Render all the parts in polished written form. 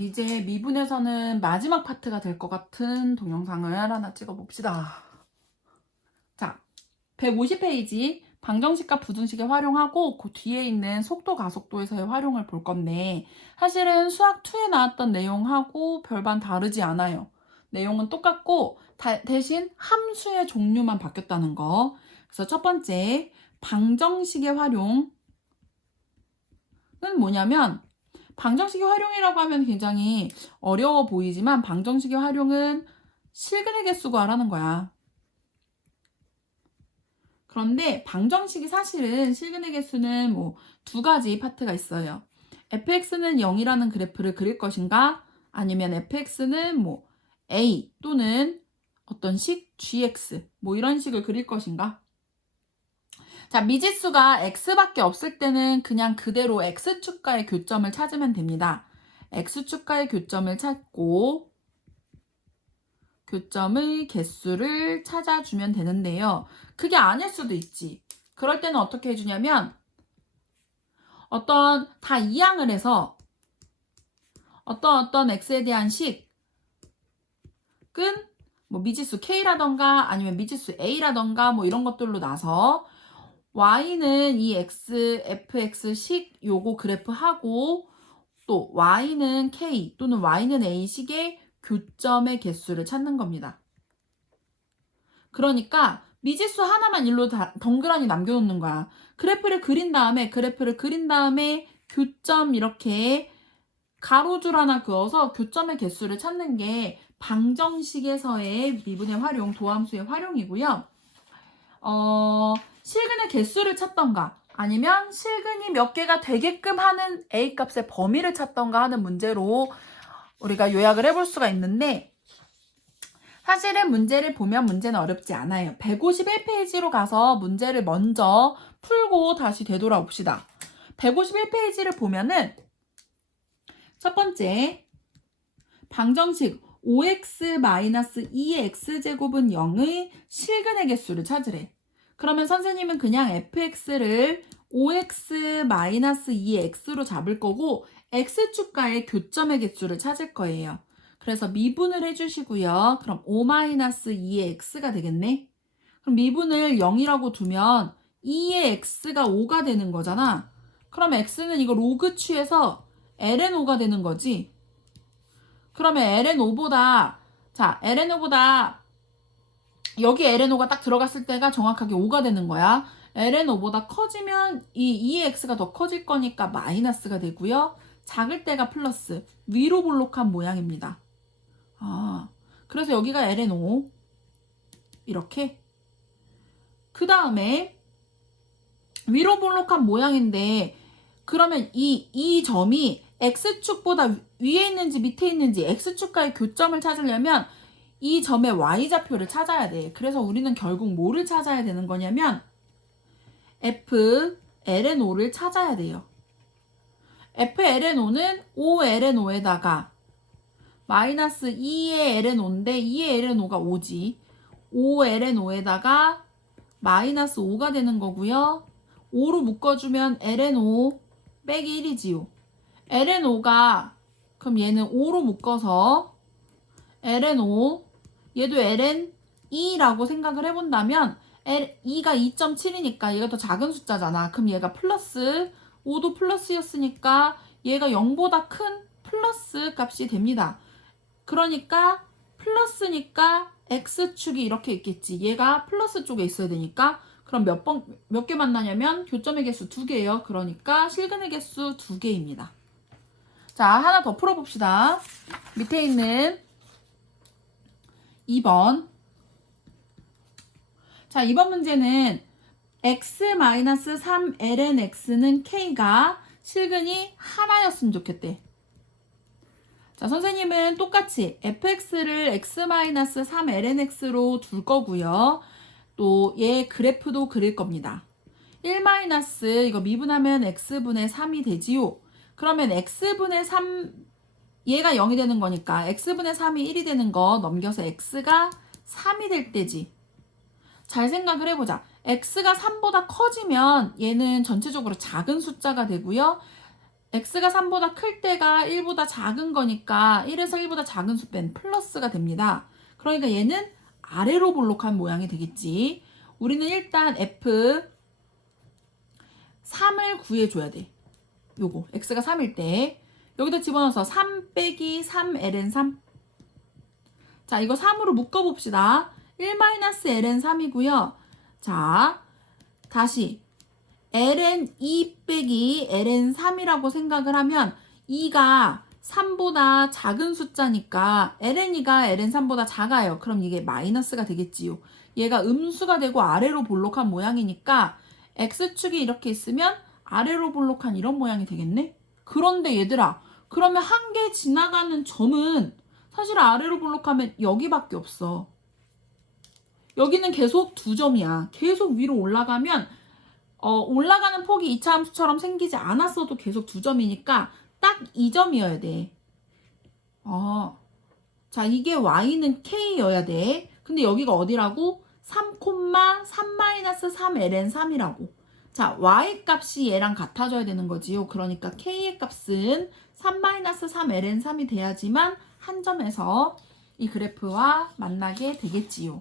이제 미분에서는 마지막 파트가 될 것 같은 동영상을 하나 찍어봅시다. 자, 150페이지 방정식과 부등식에 활용하고 그 뒤에 있는 속도 가속도에서의 활용을 볼 건데 사실은 수학 2에 나왔던 내용하고 별반 다르지 않아요. 내용은 똑같고 대신 함수의 종류만 바뀌었다는 거. 그래서 첫 번째 방정식의 활용은 뭐냐면 방정식의 활용이라고 하면 굉장히 어려워 보이지만 방정식의 활용은 실근의 개수 구하라는 거야. 그런데 방정식이 사실은 실근의 개수는 뭐 두 가지 파트가 있어요. fx는 0이라는 그래프를 그릴 것인가 아니면 fx는 뭐 a 또는 어떤 식 gx 뭐 이런 식을 그릴 것인가. 자, 미지수가 x밖에 없을 때는 그냥 그대로 x축과의 교점을 찾으면 됩니다. x축과의 교점을 찾고 교점의 개수를 찾아주면 되는데요. 그게 아닐 수도 있지. 그럴 때는 어떻게 해주냐면 다 이항을 해서 어떤 x에 대한 식은 뭐 미지수 k라던가 아니면 미지수 a라던가 뭐 이런 것들로 나서 y는 이 fx 식 요거 그래프 하고 또 y는 k 또는 y는 a 식의 교점의 개수를 찾는 겁니다. 그러니까 미지수 하나만 일로 덩그러니 남겨놓는 거야. 그래프를 그린 다음에 교점 이렇게 가로줄 하나 그어서 교점의 개수를 찾는 게 방정식에서의 미분의 활용, 도함수의 활용이고요. 실근의 개수를 찾던가 아니면 실근이 몇 개가 되게끔 하는 A 값의 범위를 찾던가 하는 문제로 우리가 요약을 해볼 수가 있는데 사실은 문제를 보면 문제는 어렵지 않아요. 151페이지로 가서 문제를 먼저 풀고 다시 되돌아옵시다. 151페이지를 보면은 첫 번째 방정식 5x-2의 x제곱은 0의 실근의 개수를 찾으래. 그러면 선생님은 그냥 fx를 5x-2의 x로 잡을 거고 x축과의 교점의 개수를 찾을 거예요. 그래서 미분을 해주시고요. 그럼 5-2의 x가 되겠네. 그럼 미분을 0이라고 두면 2의 x가 5가 되는 거잖아. 그럼 x는 이거 로그 취해서 ln 5가 되는 거지. 그러면 ln5보다 여기 ln5가 딱 들어갔을 때가 정확하게 5가 되는 거야. ln5보다 커지면 이 2의 x가 더 커질 거니까 마이너스가 되고요. 작을 때가 플러스, 위로 볼록한 모양입니다. 그래서 여기가 ln5 이렇게. 그 다음에 위로 볼록한 모양인데 그러면 이 점이 x축보다 위에 있는지 밑에 있는지 x축과의 교점을 찾으려면 이 점의 y좌표를 찾아야 돼. 그래서 우리는 결국 뭐를 찾아야 되는 거냐면 f ln5를 찾아야 돼요. f ln5는 5ln5에다가 마이너스 2의 ln5인데 2의 ln5가 5지. 5ln5에다가 마이너스 5가 되는 거고요. 5로 묶어주면 ln5 빼기 1이지요. ln5가 그럼 얘는 5로 묶어서 ln5 얘도 ln2라고 생각을 해본다면 2가 2.7이니까 얘가 더 작은 숫자잖아. 그럼 얘가 플러스 5도 플러스였으니까 얘가 0보다 큰 플러스 값이 됩니다. 그러니까 플러스니까 x축이 이렇게 있겠지. 얘가 플러스 쪽에 있어야 되니까 그럼 몇 개 만나냐면 교점의 개수 2개예요. 그러니까 실근의 개수 2개입니다. 자, 하나 더 풀어봅시다. 밑에 있는 2번. 자, 2번 문제는 x-3 ln x는 k가 실근이 하나였으면 좋겠대. 자, 선생님은 똑같이 fx를 x-3 ln x로 둘 거고요. 또 얘 그래프도 그릴 겁니다. 1 이거 미분하면 x분의 3이 되지요. 그러면 x분의 3 얘가 0이 되는 거니까 x분의 3이 1이 되는 거 넘겨서 x가 3이 될 때지. 잘 생각을 해보자. x가 3보다 커지면 얘는 전체적으로 작은 숫자가 되고요. x가 3보다 클 때가 1보다 작은 거니까 1에서 1보다 작은 수 뺀 플러스가 됩니다. 그러니까 얘는 아래로 볼록한 모양이 되겠지. 우리는 일단 f 3을 구해줘야 돼. 요거 x가 3일 때 여기다 집어넣어서 3 빼기 3ln 3. 자, 이거 3으로 묶어봅시다. 1-ln 3이고요. 자, 다시 ln 2 빼기 ln 3이라고 생각을 하면 2가 3보다 작은 숫자니까 ln 2가 ln 3보다 작아요. 그럼 이게 마이너스가 되겠지요. 얘가 음수가 되고 아래로 볼록한 모양이니까 x축이 이렇게 있으면 아래로 볼록한 이런 모양이 되겠네? 그런데 얘들아, 그러면 한 개 지나가는 점은 사실 아래로 볼록하면 여기밖에 없어. 여기는 계속 2점이야. 계속 위로 올라가면 올라가는 폭이 이차 함수처럼 생기지 않았어도 계속 2점이니까 딱 2점이어야 돼. 자, 이게 y는 k여야 돼. 근데 여기가 어디라고? 3,3-3ln 3이라고. 자, y 값이 얘랑 같아져야 되는 거지요. 그러니까 k의 값은 3-3ln 3이 돼야지만 한 점에서 이 그래프와 만나게 되겠지요.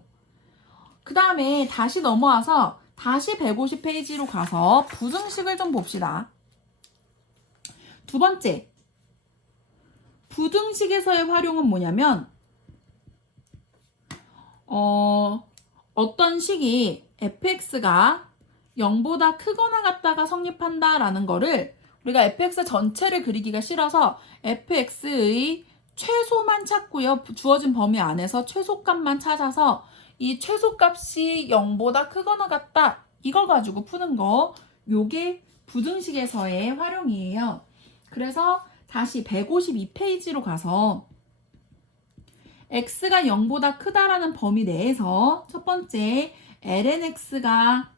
그 다음에 다시 넘어와서 다시 150페이지로 가서 부등식을 좀 봅시다. 두 번째, 부등식에서의 활용은 뭐냐면 어떤 식이 fx가 0보다 크거나 같다가 성립한다라는 거를 우리가 fx 전체를 그리기가 싫어서 fx의 최소만 찾고요. 주어진 범위 안에서 최소값만 찾아서 이 최소값이 0보다 크거나 같다 이걸 가지고 푸는 거, 요게 부등식에서의 활용이에요. 그래서 다시 152페이지로 가서 x가 0보다 크다라는 범위 내에서 첫 번째 ln x가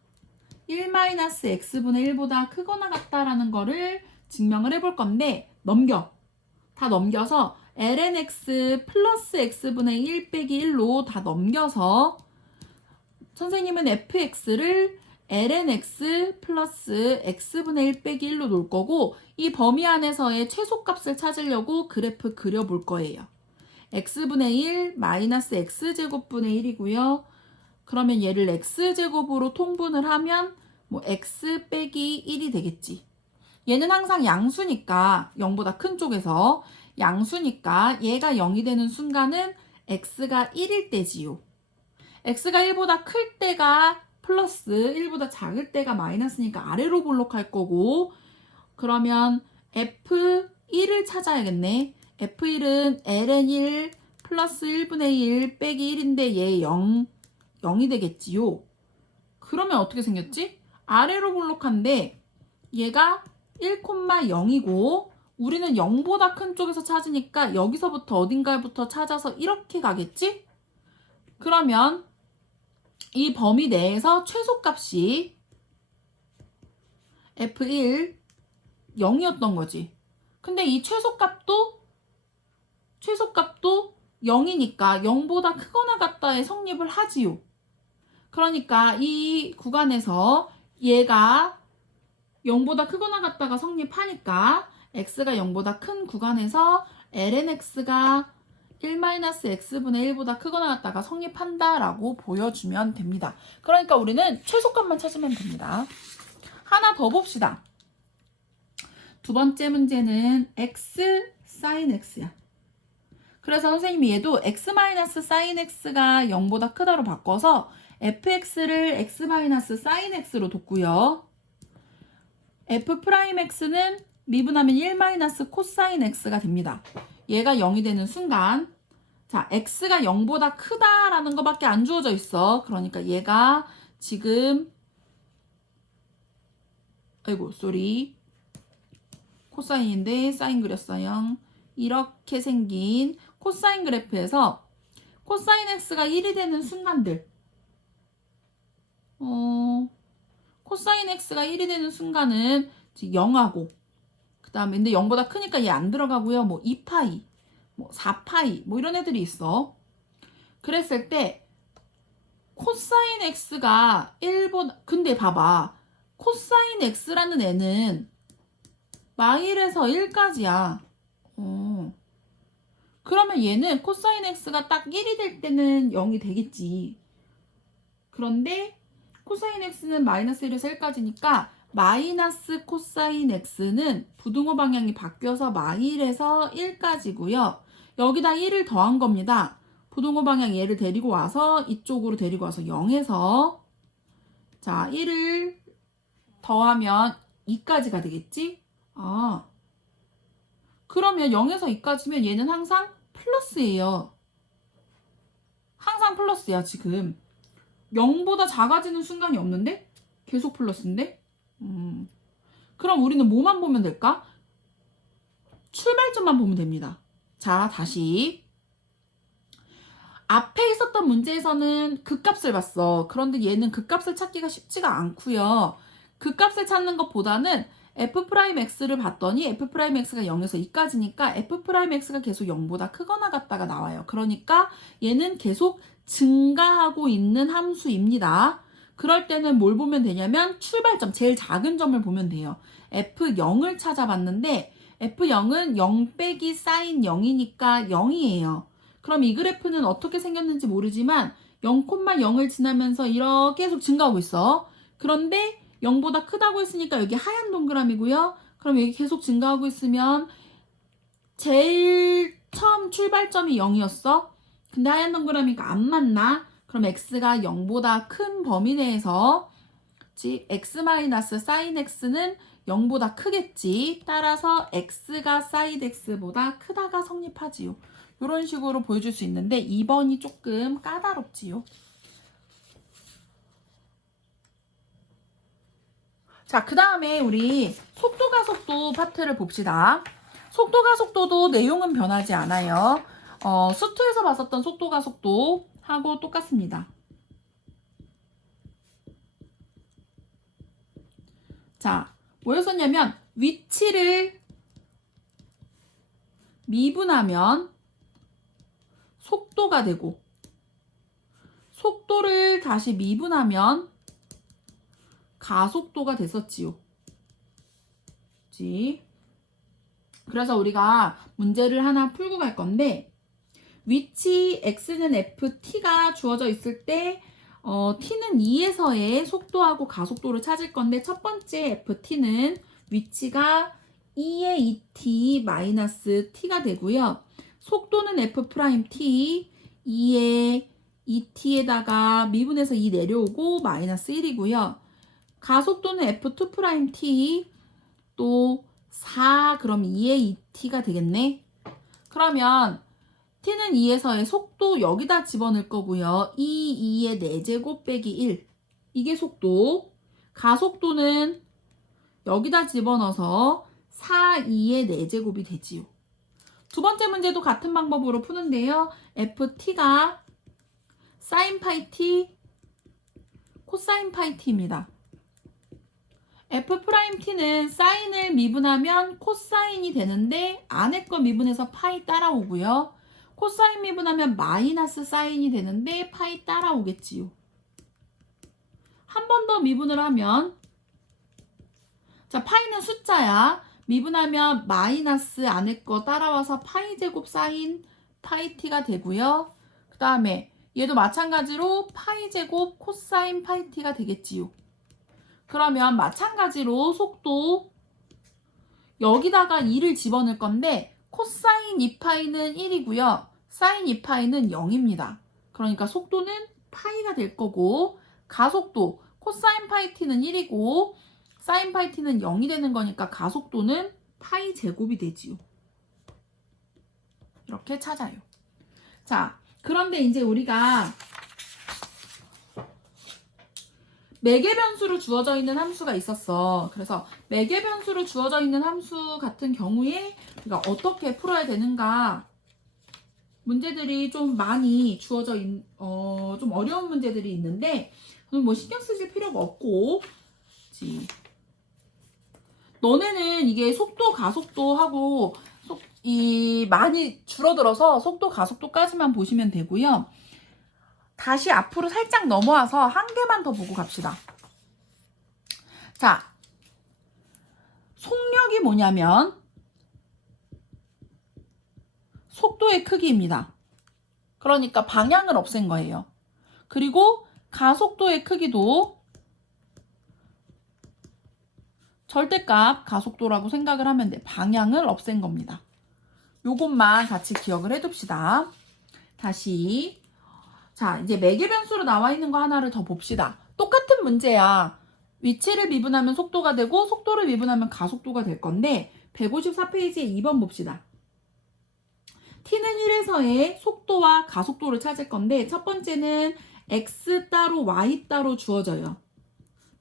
1-x분의 1보다 크거나 같다라는 거를 증명을 해볼 건데 다 넘겨서 ln x 플러스 x분의 1 빼기 1로 다 넘겨서 선생님은 fx를 ln x 플러스 x분의 1 빼기 1로 놓을 거고 이 범위 안에서의 최소값을 찾으려고 그래프 그려볼 거예요. x분의 1 마이너스 x제곱분의 1이고요. 그러면 얘를 x제곱으로 통분을 하면 뭐 x 빼기 1이 되겠지. 얘는 항상 양수니까 0보다 큰 쪽에서 양수니까 얘가 0이 되는 순간은 x가 1일 때지요. x가 1보다 클 때가 플러스 1보다 작을 때가 마이너스니까 아래로 볼록할 거고 그러면 f1을 찾아야겠네. f1은 ln 1 플러스 1분의 1 빼기 1인데 얘 0이 되겠지요. 그러면 어떻게 생겼지? 아래로 볼록한데 얘가 1,0이고 우리는 0보다 큰 쪽에서 찾으니까 여기서부터 어딘가부터 찾아서 이렇게 가겠지? 그러면 이 범위 내에서 최소값이 f1 0이었던 거지. 근데 이 최소값도 0이니까 0보다 크거나 같다에 성립을 하지요. 그러니까 이 구간에서 얘가 0보다 크거나 같다가 성립하니까 x가 0보다 큰 구간에서 ln x가 1-x분의 1보다 크거나 같다가 성립한다라고 보여주면 됩니다. 그러니까 우리는 최소값만 찾으면 됩니다. 하나 더 봅시다. 두 번째 문제는 x sin x야. 그래서 선생님이 얘도 x sin x가 0보다 크다로 바꿔서 fx를 x sin x로 뒀고요. f'x는 미분하면 1 코사인 x가 됩니다. 얘가 0이 되는 순간 자, x가 0보다 크다라는 것밖에 안 주어져 있어. 그러니까 얘가 지금 코사인인데 사인 그렸어요. 이렇게 생긴 코사인 그래프에서 코사인 x가 1이 되는 순간들 코사인 x가 1이 되는 순간은 0하고 그 다음에 근데 0보다 크니까 얘 안 들어가고요. 뭐 2파이, 뭐 4파이 뭐 이런 애들이 있어. 그랬을 때 코사인 x가 1보다 근데 봐봐. 코사인 x라는 애는 마일에서 1까지야. 그러면 얘는 코사인 x가 딱 1이 될 때는 0이 되겠지. 그런데 코사인 x는 마이너스 1에서 1까지니까 마이너스 코사인 x는 부등호 방향이 바뀌어서 마일에서 1까지고요. 여기다 1을 더한 겁니다. 부등호 방향 얘를 데리고 와서 이쪽으로 데리고 와서 0에서 자 1을 더하면 2까지가 되겠지? 그러면 0에서 2까지면 얘는 항상 플러스예요. 항상 플러스야 지금. 0보다 작아지는 순간이 없는데? 계속 플러스인데? 그럼 우리는 뭐만 보면 될까? 출발점만 보면 됩니다. 자, 다시. 앞에 있었던 문제에서는 극값을 봤어. 그런데 얘는 극값을 찾기가 쉽지가 않고요. 극값을 찾는 것보다는 f'x를 봤더니 f'x가 0에서 2까지니까 f'x가 계속 0보다 크거나 같다가 나와요. 그러니까 얘는 계속 증가하고 있는 함수입니다. 그럴 때는 뭘 보면 되냐면 출발점, 제일 작은 점을 보면 돼요. f0을 찾아봤는데 f0은 0 빼기 사인 0이니까 0이에요. 그럼 이 그래프는 어떻게 생겼는지 모르지만 0,0을 지나면서 이렇게 계속 증가하고 있어. 그런데 0보다 크다고 했으니까 여기 하얀 동그라미고요. 그럼 여기 계속 증가하고 있으면 제일 처음 출발점이 0이었어. 근데 하얀 동그라미가 안 맞나? 그럼 x가 0보다 큰 범위 내에서 x-sin x는 0보다 크겠지. 따라서 x가 sin x보다 크다가 성립하지요. 이런 식으로 보여줄 수 있는데 2번이 조금 까다롭지요. 자, 그 다음에 우리 속도가속도 파트를 봅시다. 속도가속도도 내용은 변하지 않아요. 수트에서 봤었던 속도가속도하고 똑같습니다. 자, 뭐였었냐면 위치를 미분하면 속도가 되고 속도를 다시 미분하면 가속도가 됐었지요. 그래서 우리가 문제를 하나 풀고 갈 건데 위치 x는 ft가 주어져 있을 때 t는 2에서의 속도하고 가속도를 찾을 건데 첫 번째 ft는 위치가 2의 2t 마이너스 t가 되고요. 속도는 f'(t) 2의 2t에다가 미분해서 2 내려오고 마이너스 1이고요. 가속도는 f2't 또 4 그럼 2의 2t가 되겠네. 그러면 t는 2에서의 속도 여기다 집어넣을 거고요. 2의 4제곱 빼기 1 이게 속도. 가속도는 여기다 집어넣어서 4, 2의 4제곱이 되지요. 두 번째 문제도 같은 방법으로 푸는데요. ft가 sin 파이 t, 코사인 파이 t입니다. f't는 사인을 미분하면 코사인이 되는데 안에 거 미분해서 파이 따라오고요. 코사인 미분하면 마이너스 사인이 되는데 파이 따라오겠지요. 한 번 더 미분을 하면 자 파이는 숫자야. 미분하면 마이너스 안에 거 따라와서 파이 제곱 사인 파이 t가 되고요. 그 다음에 얘도 마찬가지로 파이 제곱 코사인 파이 t가 되겠지요. 그러면 마찬가지로 속도 여기다가 2를 집어넣을 건데 코사인 2파이는 1이고요. 사인 2파이는 0입니다. 그러니까 속도는 파이가 될 거고 가속도 코사인 파이 t는 1이고 사인 파이 t는 0이 되는 거니까 가속도는 파이 제곱이 되지요. 이렇게 찾아요. 자, 그런데 이제 우리가 매개 변수로 주어져 있는 함수가 있었어. 그래서 매개 변수로 주어져 있는 함수 같은 경우에 우리가 어떻게 풀어야 되는가 문제들이 좀 많이 주어져 좀 어려운 문제들이 있는데 뭐 신경 쓰실 필요가 없고 너네는 이게 속도 가속도하고 많이 줄어들어서 속도 가속도까지만 보시면 되고요. 다시 앞으로 살짝 넘어와서 한 개만 더 보고 갑시다. 자, 속력이 뭐냐면 속도의 크기입니다. 그러니까 방향을 없앤 거예요. 그리고 가속도의 크기도 절대값 가속도라고 생각을 하면 돼. 방향을 없앤 겁니다. 요것만 같이 기억을 해둡시다. 다시. 자, 이제 매개 변수로 나와 있는 거 하나를 더 봅시다. 똑같은 문제야. 위치를 미분하면 속도가 되고 속도를 미분하면 가속도가 될 건데 154페이지에 2번 봅시다. t는 1에서의 속도와 가속도를 찾을 건데 첫 번째는 x 따로 y 따로 주어져요.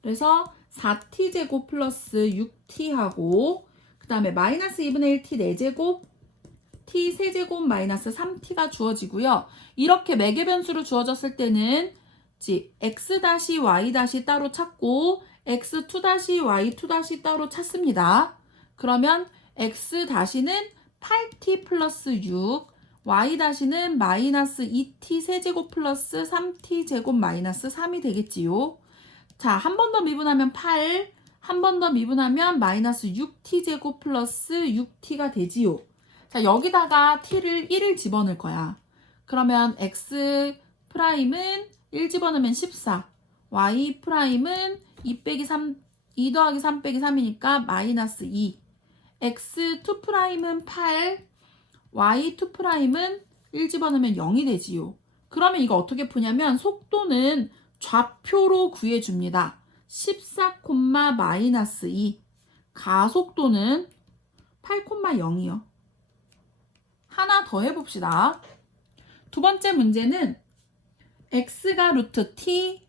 그래서 4t제곱 플러스 6t하고 그 다음에 마이너스 2분의 1t 4제곱 t 세제곱 마이너스 3t가 주어지고요. 이렇게 매개 변수로 주어졌을 때는 x-y- 따로 찾고 x2-y2- 따로 찾습니다. 그러면 x-는 8t 플러스 6, y-는 마이너스 2t 세제곱 플러스 3t 제곱 마이너스 3이 되겠지요. 자, 한 번 더 미분하면 8, 한 번 더 미분하면 마이너스 6t 제곱 플러스 6t가 되지요. 자, 여기다가 t를 1을 집어넣을 거야. 그러면 x 프라임은 1 집어넣으면 14, y 프라임은 2 빼기 3, 2 더하기 3 빼기 3이니까 마이너스 2, x2 프라임은 8, y2 프라임은 1 집어넣으면 0이 되지요. 그러면 이거 어떻게 푸냐면 속도는 좌표로 구해줍니다. 14, 마이너스 2. 가속도는 8, 0이요. 하나 더 해봅시다. 두 번째 문제는 x가 루트 t,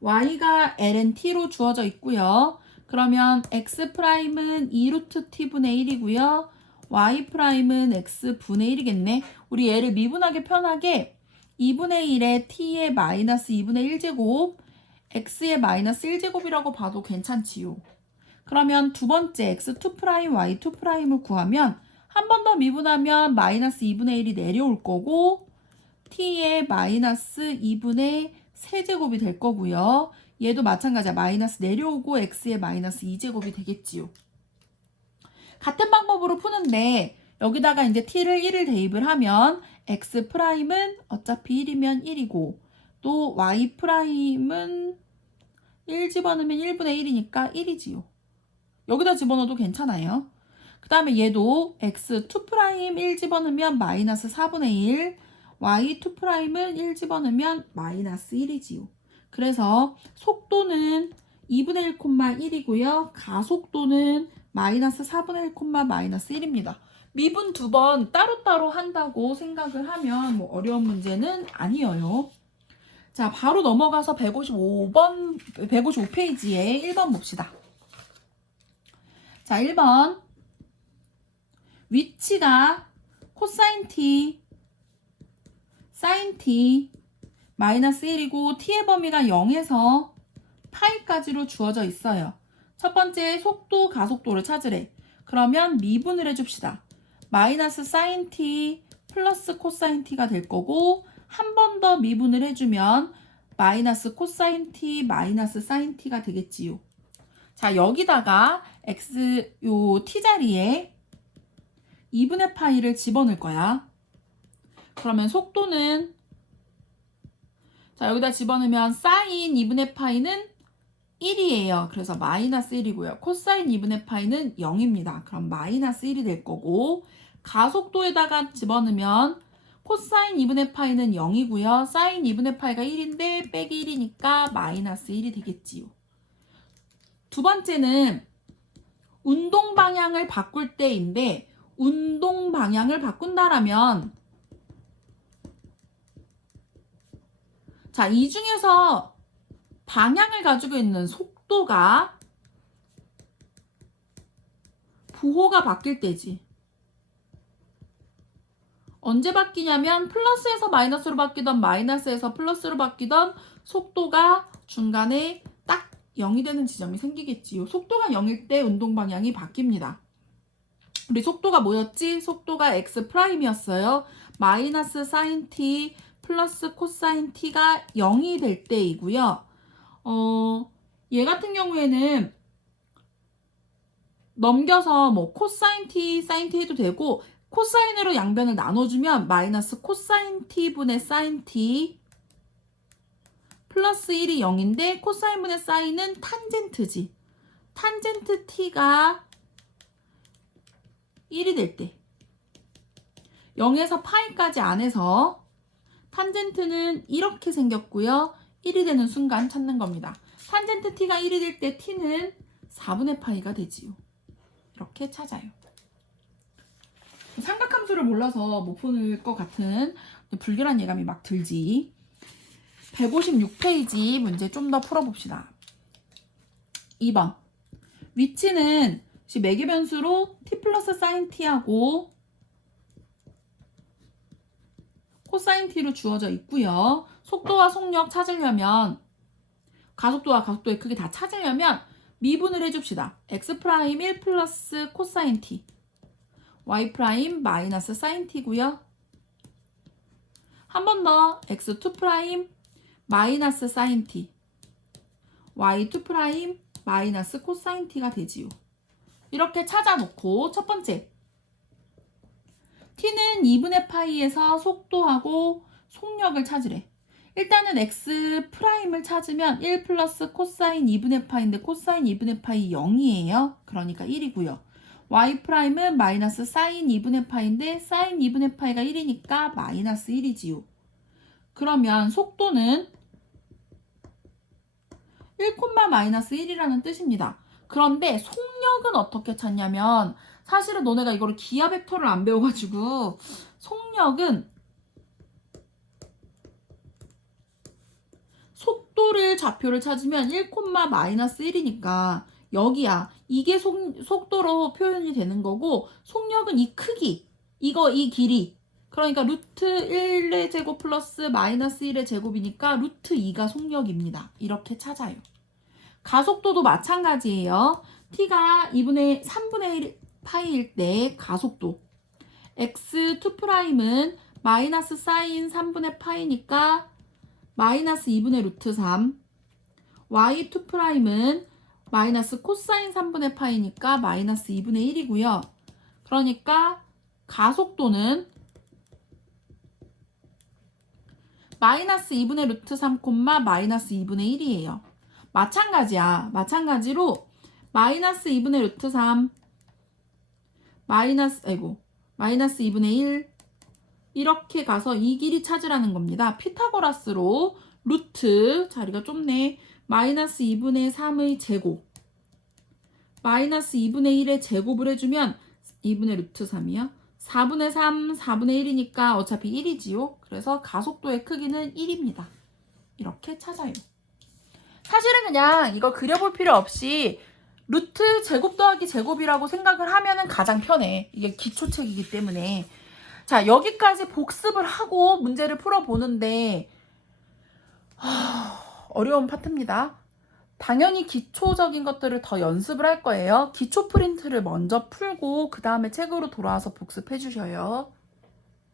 y가 ln t로 주어져 있고요. 그러면 x 프라임은 2 루트 t분의 1이고요. y 프라임은 x분의 1이겠네. 우리 얘를 미분하기 편하게 2분의 1에 t의 마이너스 2분의 1제곱, x의 마이너스 1제곱이라고 봐도 괜찮지요. 그러면 두 번째 x2 프라임, y2 프라임을 구하면 한 번 더 미분하면 마이너스 2분의 1이 내려올 거고 t의 마이너스 2분의 세제곱이 될 거고요. 얘도 마찬가지야. 마이너스 내려오고 x의 마이너스 2제곱이 되겠지요. 같은 방법으로 푸는데 여기다가 이제 t를 1을 대입을 하면 x 프라임은 어차피 1이면 1이고 또 y 프라임은 1 집어넣으면 1분의 1이니까 1이지요. 여기다 집어넣어도 괜찮아요. 그 다음에 얘도 x2 프라임 1 집어넣으면 마이너스 4분의 1, y2 프라임은 1 집어넣으면 마이너스 1이지요. 그래서 속도는 2분의 1, 1이고요. 가속도는 마이너스 4분의 1, 마이너스 1입니다. 미분 두 번 따로따로 한다고 생각을 하면 뭐 어려운 문제는 아니에요. 자, 바로 넘어가서 155페이지에 1번 봅시다. 자, 1번. 위치가 코사인 t, 사인 t, 마이너스 1이고 t의 범위가 0에서 파이까지로 주어져 있어요. 첫 번째 속도, 가속도를 찾으래. 그러면 미분을 해줍시다. 마이너스 사인 t 플러스 코사인 t가 될 거고 한 번 더 미분을 해주면 마이너스 코사인 t 마이너스 사인 t가 되겠지요. 자, 여기다가 x 요 t 자리에 2분의 파이를 집어넣을 거야. 그러면 속도는 자, 여기다 집어넣으면 사인 2분의 파이는 1이에요. 그래서 마이너스 1이고요. 코사인 2분의 파이는 0입니다. 그럼 마이너스 1이 될 거고 가속도에다가 집어넣으면 코사인 2분의 파이는 0이고요. 사인 2분의 파이가 1인데 빼기 1이니까 마이너스 1이 되겠지요. 두 번째는 운동 방향을 바꿀 때인데 운동 방향을 바꾼다라면 자, 이 중에서 방향을 가지고 있는 속도가 부호가 바뀔 때지. 언제 바뀌냐면 플러스에서 마이너스로 바뀌던 마이너스에서 플러스로 바뀌던 속도가 중간에 딱 0이 되는 지점이 생기겠지요. 속도가 0일 때 운동 방향이 바뀝니다. 우리 속도가 뭐였지? 속도가 x 프라임이었어요. 마이너스 사인 t 플러스 코사인 t가 0이 될 때이고요. 얘 같은 경우에는 넘겨서 뭐 코사인 t, 사인 t 해도 되고 코사인으로 양변을 나눠주면 마이너스 코사인 t분의 사인 t 플러스 1이 0인데 코사인분의 사인은 탄젠트지. 탄젠트 t가 1이 될 때 0에서 파이까지 안에서 탄젠트는 이렇게 생겼고요. 1이 되는 순간 찾는 겁니다. 탄젠트 t가 1이 될 때 t는 4분의 파이가 되지요. 이렇게 찾아요. 삼각함수를 몰라서 못 푸는 것 같은 불길한 예감이 막 들지. 156페이지 문제 좀 더 풀어봅시다. 2번. 위치는 매개 변수로 t 플러스 사인 t하고 코사인 t로 주어져 있고요. 속도와 속력 찾으려면 가속도와 가속도의 크기 다 찾으려면 미분을 해줍시다. x 프라임 1 플러스 코사인 t y 프라임 마이너스 사인 t고요. 한 번 더 x2 프라임 마이너스 사인 t y2 프라임 마이너스 코사인 t가 되지요. 이렇게 찾아놓고 첫 번째 t는 2분의 파이에서 속도하고 속력을 찾으래. 일단은 x 프라임을 찾으면 1 플러스 코사인 2분의 파이인데 코사인 2분의 파이 0이에요. 그러니까 1이고요. y 프라임은 마이너스 사인 2분의 파이인데 사인 2분의 파이가 1이니까 마이너스 1이지요. 그러면 속도는 1, 마이너스 1이라는 뜻입니다. 그런데 속력은 어떻게 찾냐면 사실은 너네가 이거를 기하 벡터를 안 배워가지고 속력은 속도를 좌표를 찾으면 1, 마이너스 1이니까 여기야. 이게 속도로 표현이 되는 거고 속력은 이 크기, 이 길이. 그러니까 루트 1의 제곱 플러스 마이너스 1의 제곱이니까 루트 2가 속력입니다. 이렇게 찾아요. 가속도도 마찬가지예요. t가 3분의 1 파이일 때 가속도 x2 프라임은 마이너스 사인 3분의 파이니까 마이너스 2분의 루트 3 y2 프라임은 마이너스 코사인 3분의 파이니까 마이너스 2분의 1이고요. 그러니까 가속도는 마이너스 2분의 루트 3, 마이너스 2분의 1이에요. 마찬가지야. 마찬가지로 마이너스 2분의 루트 3 마이너스 2분의 1 이렇게 가서 이 길이 찾으라는 겁니다. 피타고라스로 루트 자리가 좁네. 마이너스 2분의 3의 제곱 마이너스 2분의 1의 제곱을 해주면 2분의 루트 3이요. 4분의 3, 4분의 1이니까 어차피 1이지요. 그래서 가속도의 크기는 1입니다. 이렇게 찾아요. 사실은 그냥 이거 그려볼 필요 없이 루트 제곱 더하기 제곱이라고 생각을 하면은 가장 편해. 이게 기초책이기 때문에. 자, 여기까지 복습을 하고 문제를 풀어보는데 어려운 파트입니다. 당연히 기초적인 것들을 더 연습을 할 거예요. 기초 프린트를 먼저 풀고 그 다음에 책으로 돌아와서 복습해 주셔요.